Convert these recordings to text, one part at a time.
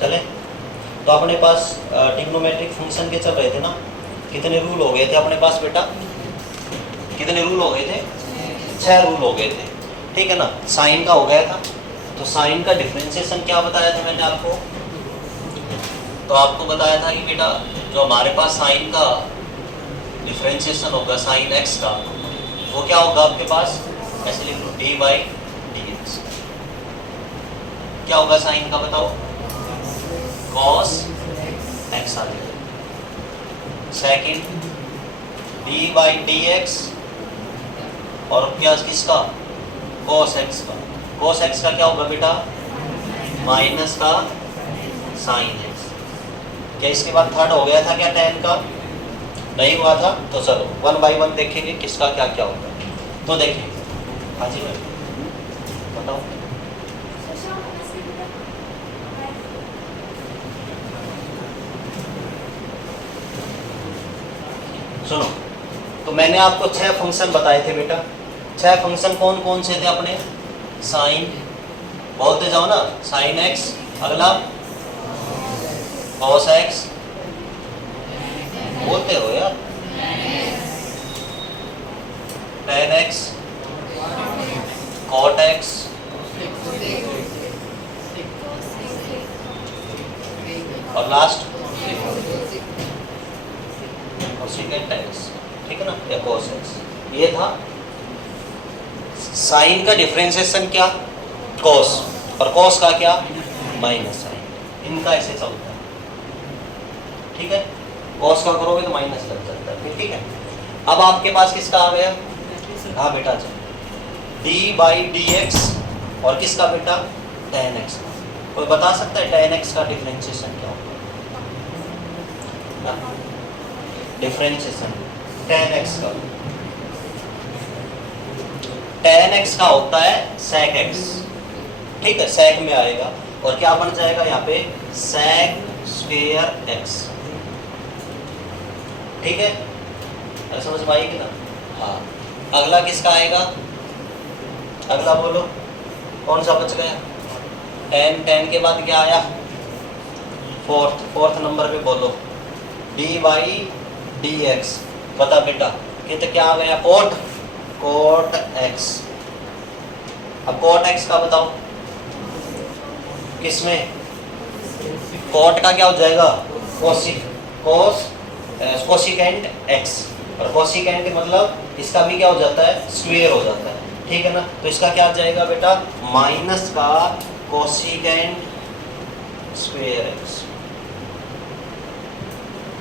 चले। तो अपने पास ट्रिग्नोमेट्रिक फंक्शन के चल रहे थे ना, कितने रूल हो गए थे अपने पास बेटा? कितने रूल हो गए थे? 6 रूल हो गए थे, ठीक है ना। साइन का हो गया था, तो साइन का डिफरेंशिएशन क्या बताया था मैंने आपको? तो आपको बताया था कि बेटा जो हमारे पास साइन का डिफरेंशिएशन होगा साइन एक्स का, वो क्या होगा आपके पास? ऐसे लिख लो डी बाई डी एक्स। क्या होगा साइन का बताओ? कॉस एक्स आ जाएगा। Second D by d x, और क्या किसका? कॉस एक्स का। कॉस एक्स का क्या होगा बेटा? माइनस का साइन एक्स। क्या इसके बाद थर्ड हो गया था क्या टेन का? नहीं हुआ था। तो चलो 1 बाई 1 देखेंगे किसका क्या क्या होगा। तो देखिए हाँ जी मैम बताओ। सुनो, तो मैंने आपको 6 फंक्शन बताए थे बेटा। 6 फंक्शन कौन कौन से थे अपने? साइन, बोलते जाओ ना, साइन एक्स, अगला कॉस एक्स, बोलते हो यार, टेन एक्स, कॉट एक्स, और लास्ट कोसेकेंट एक्स, ठीक है ना, या कॉस एक्स। ये था साइन का डिफरेंशिएशन क्या? कॉस, और कॉस का क्या? Minus sign. इनका ऐसे चलता है, ठीक है। कॉस का करोगे तो माइनस लग जाता है, ठीक है। अब आपके पास किसका आ गया? हाँ बेटा चलो डी बाई डी एक्स, और किसका बेटा? टेन एक्स का। कोई बता सकता है टेन एक्स का डिफरेंशिएशन क्या होगा? डिफरेंशिएशन टेन एक्स का, टेन एक्स का होता है sec x, ठीक है, sec में आएगा। और क्या बन जाएगा यहाँ पे? sec स्क्वायर x, ठीक है। अरे समझ में आएगी ना? हाँ। अगला किसका आएगा? अगला बोलो कौन सा बच गया? टेन, टेन के बाद क्या आया? फोर्थ नंबर पे बोलो डी बाई डी एक्स। बता बेटा कितने क्या आ गया? Cot x. अब कोट एक्स का बताओ किसमें? कोट का क्या हो जाएगा? कोसिकेंट एक्स, और कोसिकेंट मतलब इसका भी क्या हो जाता है? स्क्वायर हो जाता है, ठीक है ना। तो इसका क्या आ जाएगा बेटा? माइनस का कोसिकेंट स्क्वायर एक्स।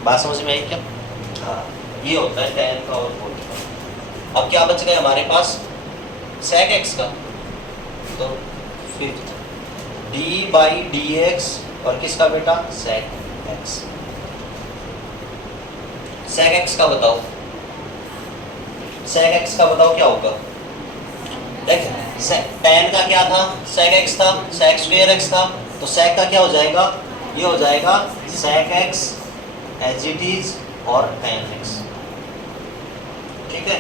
बात समझ में आई क्या? हाँ, ये होता है टेन का और कोट का। अब क्या बच गया हमारे पास? sec x का। तो fifth D by d x, और किसका बेटा? sec x। sec x का बताओ, sec x का बताओ क्या होगा? देख टेन का क्या था? sec x था, sec स्क्वायर x था। तो sec का क्या हो जाएगा? ये हो जाएगा sec x as it is और tan x, ठीक है।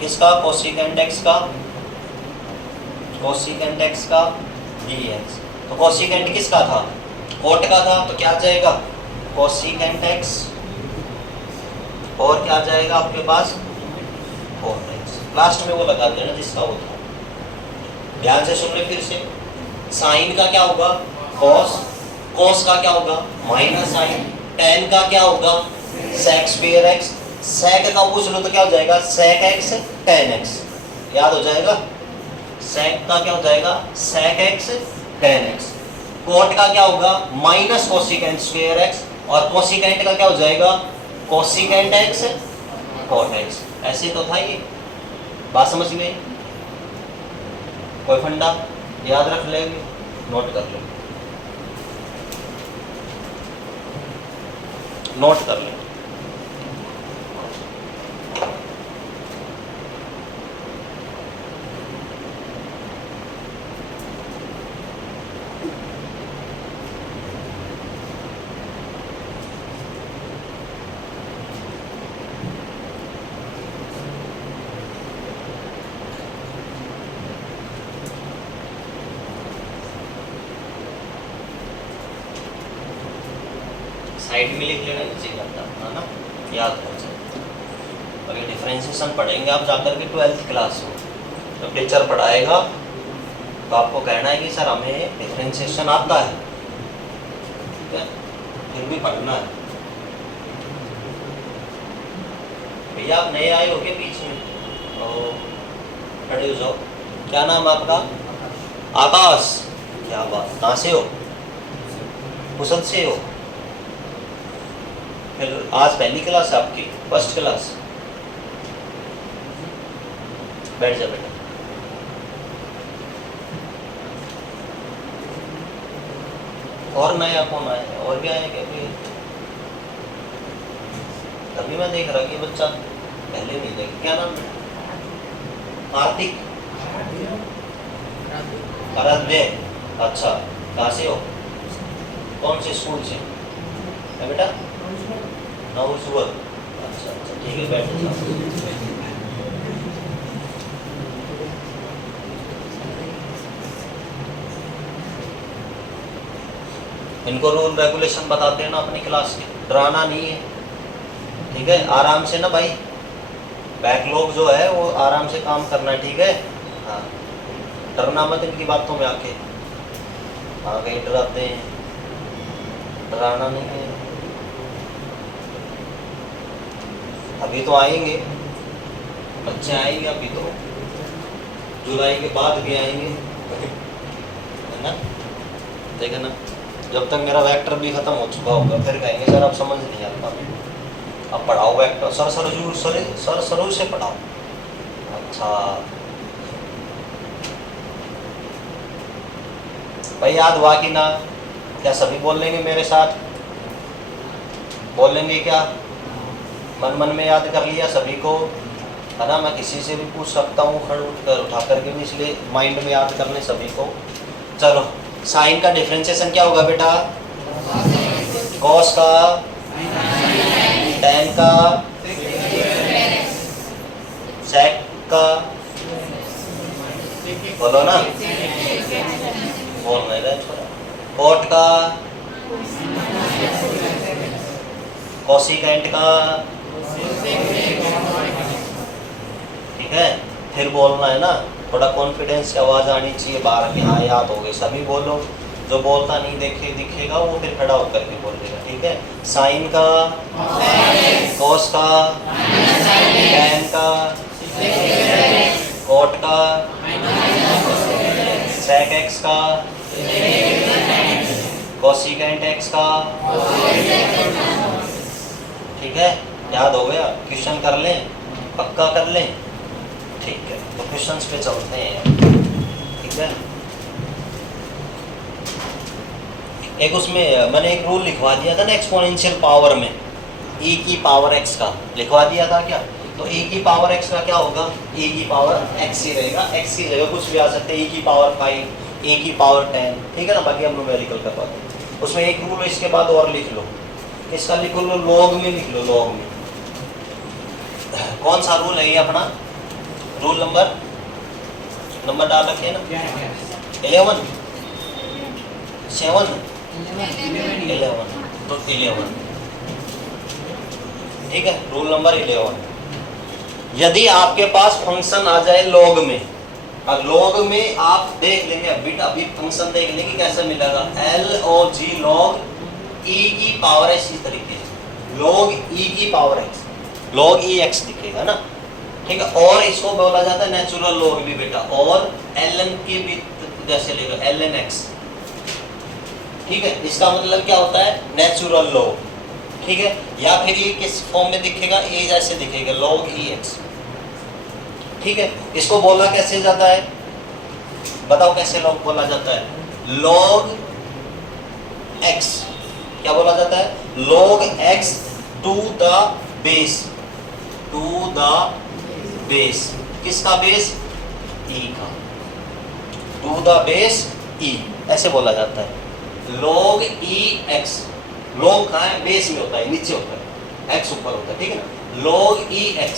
किसका? कोसिकेंट x का, कोसिकेंट x का dx। तो कोसिकेंट किसका था? कोट का था। तो क्या आ जाएगा? कोसिकेंट x, और क्या आ जाएगा आपके पास? Coat x। लास्ट में वो लगा देना जिसका वो था। ध्यान से सुन ले फिर से। साइन का क्या होगा? कॉस, कॉस का क्या होगा? Minus sign. टेन का क्या होगा? sec square x। sec का पूछ लो तो क्या हो जाएगा? sec x tan x, याद हो जाएगा। sec का क्या हो जाएगा? sec x tan x। Cot का क्या होगा? माइनस कोसिकेंट स्क्वायर x, और कोसिकेंट का क्या हो जाएगा? Cosecant x cot x। ऐसे तो था ये। बात समझ में? कोई फंडा याद रख लेंगे, नोट कर लेंगे, नोट कर लें। साइड में लिख लेना नीचे करता है ना, याद कर जाए। और ये डिफरेंशिएशन पढ़ेंगे आप जाकर के 12th क्लास में, जब टीचर पढ़ाएगा तो आपको कहना है कि सर हमें डिफरेंशिएशन आता है, ठीक है, फिर भी पढ़ना है। भैया आप नए आए हो के बीच में, तो खड़े हो जाओ। क्या नाम है आपका? आकाश। क्या बात, कहाँ से हो? कुशल से हो? फिर आज पहली क्लास है आपकी, फर्स्ट क्लास? बैठ जा बेटा। और नया कौन आया है? और भी आए क्या कोई? तभी मैं देख रहा कि बच्चा पहले नहीं देख। क्या नाम है? कार्तिक। आराध्य। अच्छा, कहाँ से हो? कौन से स्कूल से है बेटा? नवसुवर। अच्छा अच्छा, ठीक है, बैठ जाओ। इनको रूल रेगुलेशन बताते हैं ना अपनी क्लास के, डराना नहीं है, ठीक है, आराम से ना भाई, बैकलॉग जो है वो आराम से काम करना है, ठीक है। हाँ, डरना मत इनकी बातों में आके, आगे डराते हैं, डराना नहीं है। अभी तो आएंगे बच्चे, आएंगे अभी तो, जुलाई के बाद भी आएंगे, है ना, ठीक है ना। जब तक मेरा वेक्टर भी खत्म हो चुका होगा फिर कहेंगे सर अब समझ नहीं आता, अब पढ़ाओ वेक्टर, सर शुरू से पढ़ाओ। अच्छा भाई, याद हुआ कि ना? क्या सभी बोल लेंगे मेरे साथ? बोल लेंगे क्या? मन मन में याद कर लिया सभी को, है ना। मैं किसी से भी पूछ सकता हूँ, खड़ उठ कर उठा करके भी, इसलिए माइंड में याद करने सभी को। चलो, साइन का डिफरेंशिएशन क्या होगा बेटा? कॉस का, टेन का, सेक का, बोलो ना, बोल नहीं रहे छोड़ा, कॉट का, कोसिकेंट का, ठीक है। फिर बोलना है ना, थोड़ा कॉन्फिडेंस की आवाज़ आनी चाहिए बाहर की। हाँ, याद हो गई, सभी बोलो। जो बोलता नहीं दिखेगा वो फिर खड़ा होकर के बोलेगा, ठीक है। साइन का, कॉस का, टेन का, कॉट का, सेक एक्स का, कोसिकेंट एक्स का, ठीक है। याद हो गया? क्वेश्चन कर लें, पक्का कर लें, ठीक है। तो क्वेश्चंस पे चलते हैं, ठीक है। एक उसमें मैंने एक रूल लिखवा दिया था ना एक्सपोनेंशियल पावर में, e की पावर x का लिखवा दिया था क्या? तो e की पावर x का क्या होगा? e की पावर x ही रहेगा, x की जगह कुछ भी आ सकते हैं, e की पावर 5, e की पावर 10, ठीक है ना। बाकी हम न्यूमेरिकल कर पाते हैं। उसमें एक रूल इसके बाद और लिख लो, इसका लिख लो, लॉग में लिख लो, लॉग में। कौन सा रूल है ये अपना? रूल नंबर डाल रखे ना, 11 7 11, तो 11, ठीक है। रूल नंबर 11, यदि आपके पास फंक्शन आ जाए लॉग में, और लॉग में आप देख लेंगे, अभी फंक्शन देख लेंगे कैसे मिलेगा, LOG log e की पावर x, इस तरीके से log e की power x, log e x दिखेगा ना, ठीक है। और इसको बोला जाता है नेचुरल लॉग भी बेटा, और ln के भी जैसे लेगा ln x, ठीक है। इसका मतलब क्या होता है? नेचुरल लॉग, ठीक है। या फिर ये किस फॉर्म में दिखेगा? ये जैसे दिखेगा log e x, ठीक है। इसको बोला कैसे जाता है? बताओ कैसे लॉग बोला जाता है? log x, क्या बोला जाता है? log x to the base, किसका बेस? e का, टू द बेस e, ऐसे बोला जाता है। log e x, log कहाँ है? बेस में होता है, नीचे होता है, x ऊपर होता है, ठीक है ना। log e x,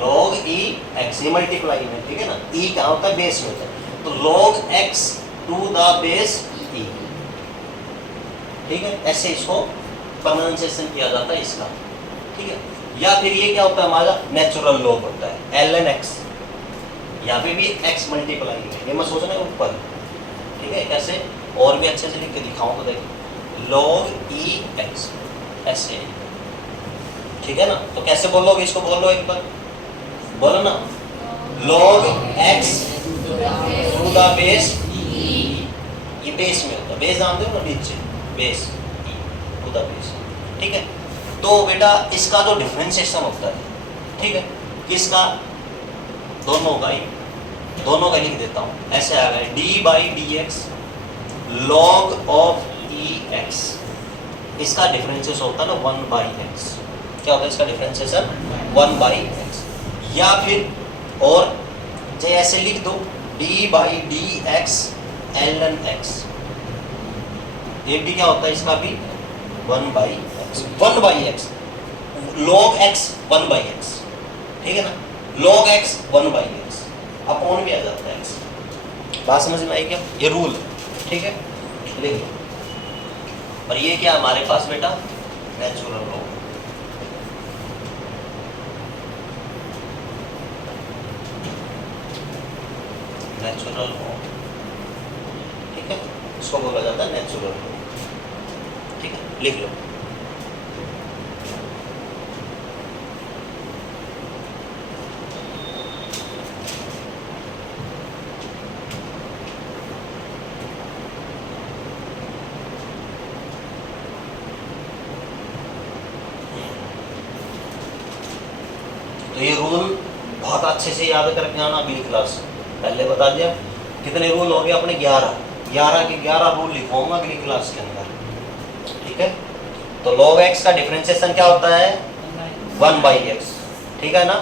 log e x, ये मल्टीप्लाई में, ठीक है ना। e कहाँ होता है? बेस में होता है। तो log x to the base e, ठीक है, ऐसे इसको प्रोनाउंसिएशन किया जाता है इसका, ठीक है। या फिर ये क्या होता है हमारा नेचुरल लॉग होता है ln x, यहाँ पे भी x मल्टीप्लाई है, ये मैं सोचना है ऊपर, ठीक है। कैसे और भी अच्छे से लिख के दिखाऊंगा, देखिए log e x ऐसे, ठीक है ना। तो कैसे बोलोगे इसको, बोलो एक बार, बोलो ना, log x to the base e, ये बेस में होता है, बेस जानते हो ना, नीचे बेस टू द बेस, ठीक है। तो बेटा इसका जो डिफरेंशिएशन होता है, ठीक है, किसका, दोनों का ही, दोनों का लिख देता हूँ, ऐसे आ गया D by d x log of E x, इसका डिफरेंशिएशन होता है ना 1 बाई एक्स, क्या होता है इसका डिफरेंशिएशन 1 बाई एक्स। या फिर और जो ऐसे लिख दो d by d x l n x, ये भी क्या होता है इसका भी 1 by x, 1 by x log x 1 by x, ठीक है ना, log x 1 by x upon भी आ जाता है एक्स। बात समझ में आई क्या, ये रूल, ठीक है, लिख लो। और ये क्या हमारे पास बेटा नेचुरल लॉग, नेचुरल लॉग, ठीक है, इसको बोला जाता है नेचुरल लॉग, ठीक है, लिख लो। तो ये रूल बहुत अच्छे से याद करके आना अगली क्लास, पहले बता दिया कितने रूल हो गए अपने 11 के 11 रूल लिखवाऊंगा अगली क्लास के अंदर, ठीक है। तो log x का डिफरेंशिएशन क्या होता है 1 बाई एक्स, ठीक है ना।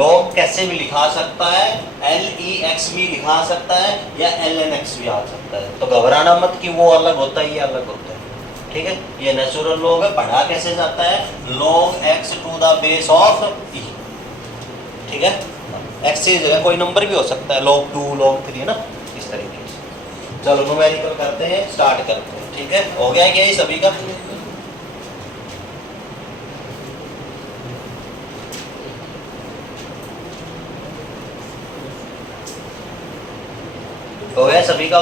log कैसे भी लिखा सकता है, lex भी लिखा सकता है या lnx भी आ सकता है, तो घबराना मत कि वो अलग होता है ये अलग होता है, ठीक है। ये नेचुरल log है, पढ़ा कैसे जाता है log x to the base of e, ठीक है। x की जगह कोई नंबर भी हो सकता है, log 2 log 3 है ना, इस तरीके से। चलो न्यूमेरिकल करते हैं, स्टार्ट करते हैं, ठीक है। हो गया क्या ये सभी का, हो गया सभी का।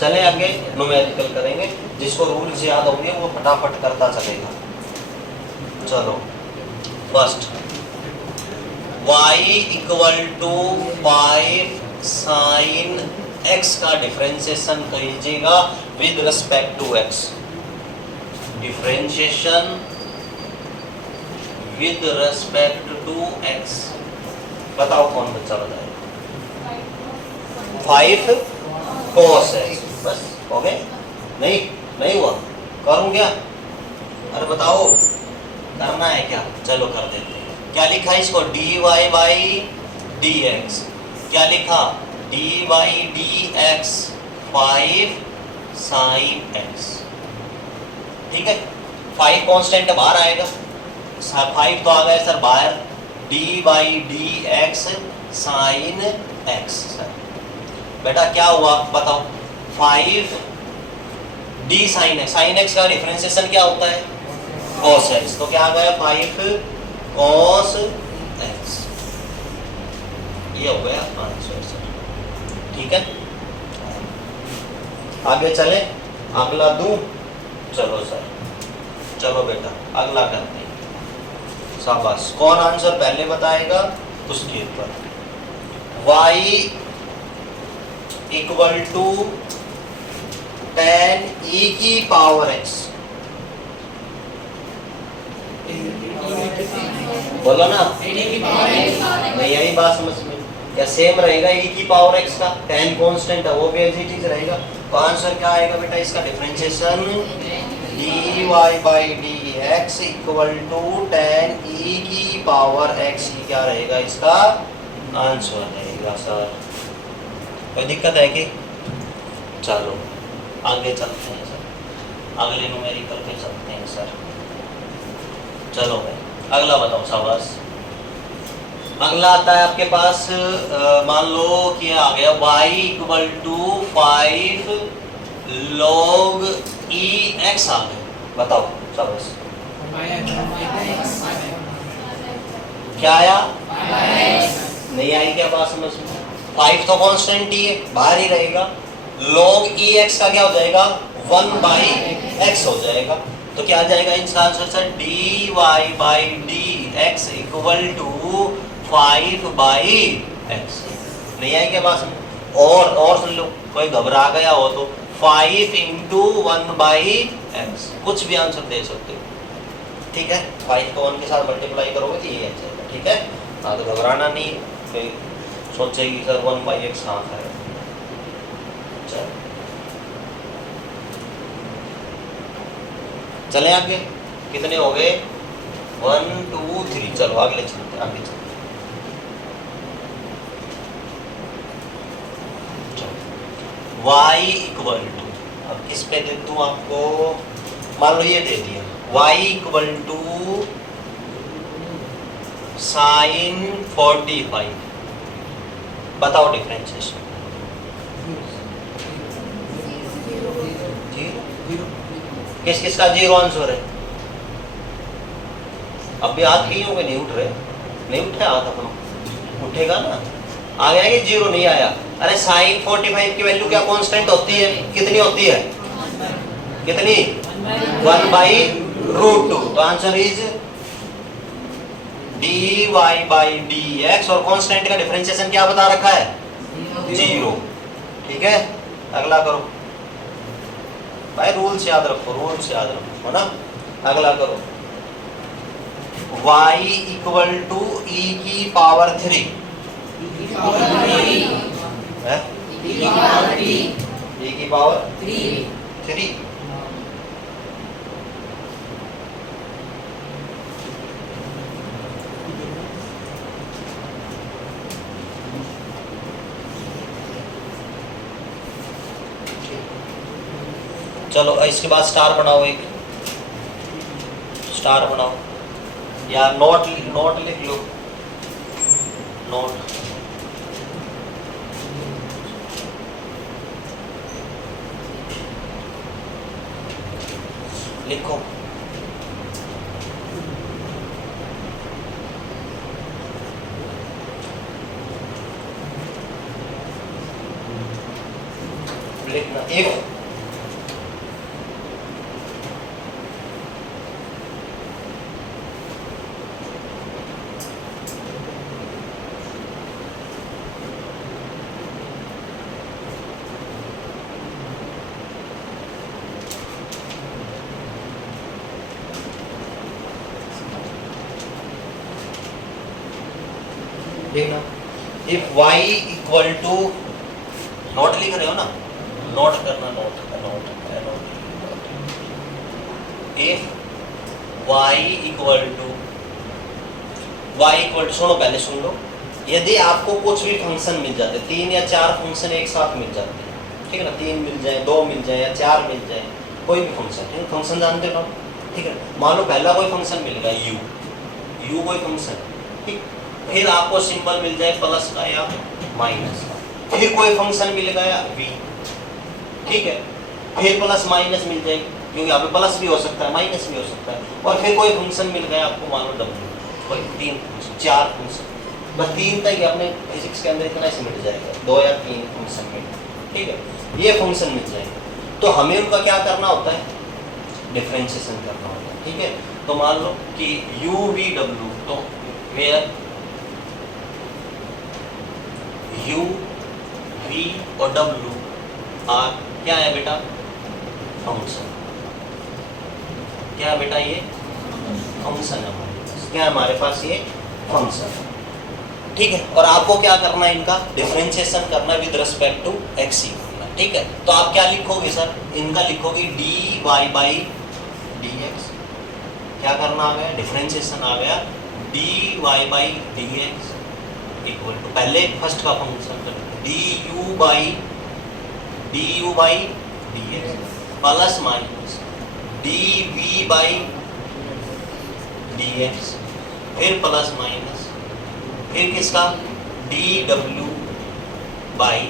चले आगे न्यूमेरिकल करेंगे, जिसको रूल्स याद होंगे वो फटाफट करता चलेगा। चलो first y equal to 5 sine x का डिफरेंशिएशन कीजिएगा with respect to x, differentiation with respect to x, बताओ कौन बच्चा बताएगा। 5 cos x, बस हो गए, नहीं हुआ, करूं क्या, अरे बताओ करना है क्या, चलो कर देते हैं। क्या लिखा इसको dy बाई dx, क्या लिखा dy dx 5 sin x, ठीक है। 5 कांस्टेंट बाहर आएगा, 5 तो आ गया सर बाहर, dy dx sin x, बेटा क्या हुआ बताओ, 5 d sin x का डिफरेंशिएशन क्या होता है cos x, तो क्या आ गया 5 cos x, ये हो गया आंसर सर, ठीक है। आगे चले, अगला दूं, चलो सर, चलो बेटा अगला करते हैं, शाबाश। कौन आंसर पहले बताएगा उसके ऊपर, y equal to tan e की पावर x, बोलो ना, नहीं यही बात समझ में, क्या सेम रहेगा e की पावर x का, tan कांस्टेंट है वो भी एज इट इज रहेगा, तो आंसर क्या आएगा बेटा इसका differentiation dy by dx equal to tan e की पावर x, ही क्या रहेगा इसका आंसर रहेगा सर। कोई दिक्कत है कि, चलो आगे चलते हैं सर, अगले न्यूमेरिकल पे चलते हैं सर। चलो भाई अगला बताओ शाबाश। अगला आता है आपके पास, मान लो कि आ गया y equal to 5 log e x आ गया, बताओ सब क्या आया, नहीं आई क्या बात समझ में? 5 तो कांस्टेंट ही है, बाहर ही रहेगा। log ई एक्स का क्या हो जाएगा, 1/x हो जाएगा। तो क्या आ जाएगा इसका answer sir, dy/dx equal to 5/x। नहीं आई क्या बात समझ? और सुन लो, कोई घबरा गया हो तो 5 × 1/x कुछ भी आंसर दे सकते हो, ठीक है। 5 को 1 के साथ मल्टीप्लाई करोगे तो ये आ जाएगा, ठीक है। हाँ तो घबराना नहीं, कोई सोचेगी सर 1/x कहाँ का है। चले आगे, कितने हो गए, 1 2 3, चलो अगले चलते, आगे चलते। y इक्वल टू, अब किस पे दे दूं आपको, मान लो ये दे दिया, y इक्वल टू sin 45, बताओ डिफरेंशिएशन। किस किस का 0 आंसर है? अब भी हाथ कहीं होंगे, नहीं उठ रहे, नहीं उठे हाथ अपना, उठेगा ना। आ गया कि 0 नहीं आया? अरे sin 45 की वैल्यू क्या कांस्टेंट होती है, कितनी होती है, कितनी, 1/√2। तो आंसर इज dy/dx, और कांस्टेंट का डिफरेंशिएशन क्या बता रखा है, 0, ठीक है। अगला करो भाई, रूल्स याद रखो, रूल्स याद रखो, है ना। अगला करो, y इक्वल टू e की पावर 3 है, e की पावर 3। चलो इसके बाद स्टार बनाओ, एक स्टार बनाओ, या नोट लिख लो, नोट। लिखो, लिखना, इफ देखना, if y equal to, note लिख रहे हो ना, नोट करना, note. If y equal to, सुनो पहले सुन लो, यदि आपको कुछ भी फंक्शन मिल जाते, 3 या 4 फंक्शन एक साथ मिल जाते हैं, ठीक है ना, 3 मिल जाए, 2 मिल जाए या 4 मिल जाए, कोई भी फंक्शन, ठीक है, फंक्शन जानते हो, ठीक है। मान लो पहला कोई फंक्शन मिल गया u कोई फंक्शन, ठीक, फिर आपको सिंबल मिल जाए प्लस का या माइनस का, फिर कोई फंक्शन मिल गया v, ठीक है, फिर प्लस माइनस मिल जाए, क्योंकि यहाँ पे प्लस भी हो सकता है माइनस भी हो सकता है, और फिर कोई फंक्शन मिल गया आपको, मान लो w, कोई 3 फंक्शन, 4 फंक्शन, बस 3 तक ही अपने फिजिक्स के अंदर इतना ही मिल जाएगा, 2 या 3 फंक्शन मिल, ठीक है, ये फंक्शन मिल जाएंगे। तो हमें उनका क्या करना होता है, डिफरेंशिएशन करना होता है, ठीक है। तो मान लो कि u v w, तो वेयर u v और w आर क्या है बेटा, फंक्शन, क्या है बेटा, ये फंक्शन है हमारे पास, क्या है हमारे पास, ये फंक्शन, ठीक है। और आपको क्या करना है, इनका डिफरेंशिएशन करना विद रिस्पेक्ट टू x करना, ठीक है। तो आप क्या लिखोगे सर, इनका लिखोगे dy/dx, क्या करना आ गया, डिफरेंशिएशन आ गया dy/dx इक्वल टू, पहले फर्स्ट का function du/dx plus minus dv/dx, फिर प्लस माइनस, फिर किसका dw बाई,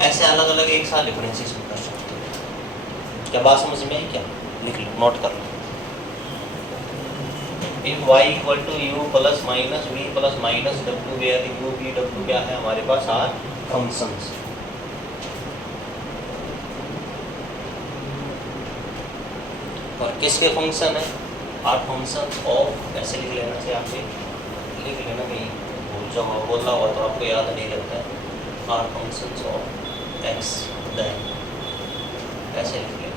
ऐसे अलग अलग एक साथ डिफरेंशिएशन कर सकते हैं, क्या बात समझ में आई क्या? लिख लो, नोट कर लो। If y equal to u plus minus v plus minus w where u v w क्या है हमारे पास आर फंक्शंस। और किसके फंक्शन है? आर फंक्शन ऑफ, ऐसे लिख लेना से आपसे लिख लेना, कहीं भूल जाओ बोलना हुआ तो आपको याद नहीं रहता है। Are functions of x then ऐसे लिख लेना।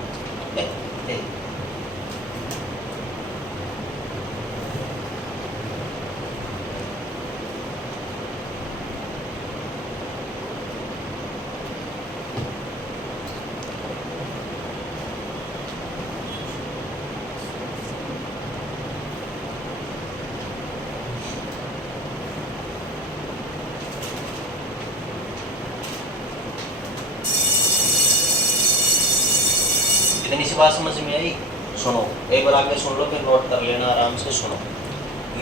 इतनी सी बात समझ में आई? सुनो एक बार आगे सुन लो, फिर नोट कर लेना आराम से। सुनो,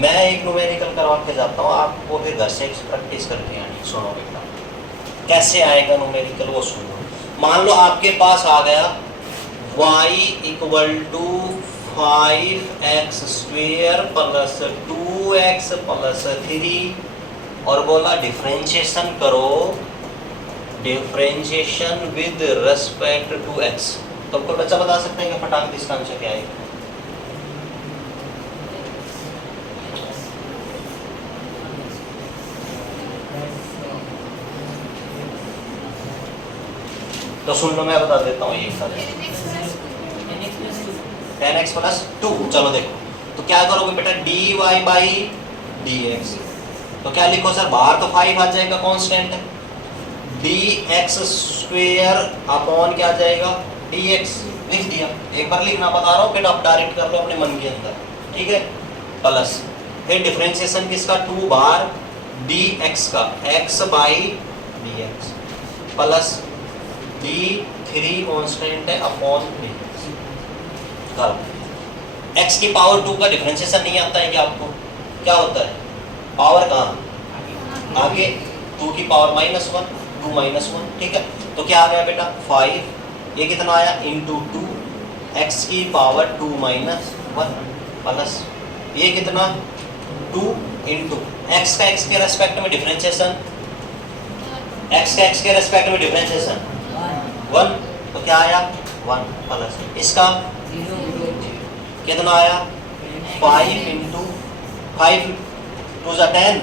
मैं एक न्यूमेरिकल करवा के जाता हूँ, आपको फिर घर से प्रैक्टिस करके आनी। सुनो बेटा, कैसे आएगा न्यूमेरिकल वो सुनो। मान लो आपके पास आ गया y equal to 5x square plus 2x plus 3 और बोला डिफरेंशिएशन करो, differentiation with respect to x। तो कोई बच्चा बता सकते हैं कि फटाक इसका आंसर क्या है? तो सुन लो, मैं बता देता हूँ। ये 10x प्लस 2। चलो देखो, तो क्या करोगे बेटा, dy बाई dx। तो क्या लिखो सर, बाहर तो 5 आ जाएगा, कांस्टेंट है। dx स्क्वेयर अपॉन क्या आ जाएगा, dx। लिख दिया, एक बार लिखना बता रहा हूँ, फिर आप डायरेक्ट कर लो अपने मन के अंदर, ठीक है। प्लस फिर डिफरेंशिएशन किसका, 2 बार dx का, x by dx plus d3 constant है अपॉन dx। x की पावर 2 का डिफरेंशिएशन नहीं आता है क्या आपको? क्या होता है, पावर कहाँ आगे, 2 की पावर -1, 2 -1, ठीक है। तो क्या आ गया बेटा 5, ये कितना आया इंटू 2, x की पावर 2 -1 प्लस ये कितना 2 इंटू x का x के रेस्पेक्ट में डिफरेंशिएशन, x का x के रेस्पेक्ट में डिफरेंशिएशन 1, तो क्या आया 1 प्लस इसका कितना आया 5 इंटू 5 2 ज़ा 10,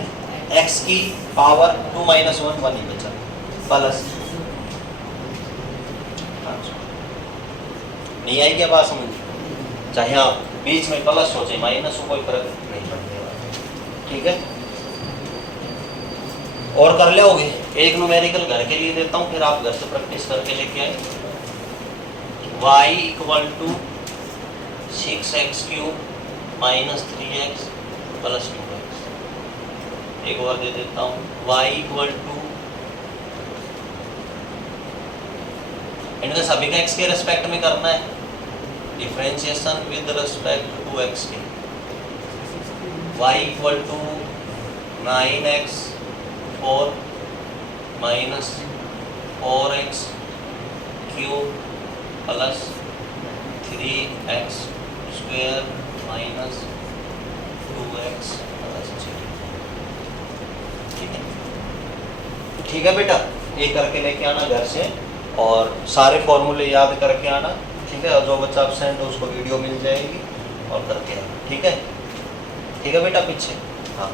x की पावर 2 -1 1 ही बचा प्लस। नहीं आई क्या बात समझ? चाहे आप बीच में प्लस हो चाहे माइनस हो, कोई फर्क नहीं पड़ने वाला, ठीक है। और कर लोगे, एक न्यूमेरिकल घर के लिए देता हूँ, फिर आप घर से प्रैक्टिस करके लेके आए। y equal to 6x³ minus 3x plus 2x। एक और दे देता हूँ, y इक्वल टू, इनका सभी का x के रेस्पेक्ट में करना है, differentiation with respect to x के। y equal to 9x4 minus 4x³ plus 3x square minus 2x plus 3। ठीक है, ठीक है बेटा, ये करके लेके आना घर से और सारे फॉर्मूले याद करके आना, ठीक है। और जो बच्चा एब्सेंट हो उसको वीडियो मिल जाएगी और करके आना, ठीक है। ठीक है बेटा, पीछे हाँ।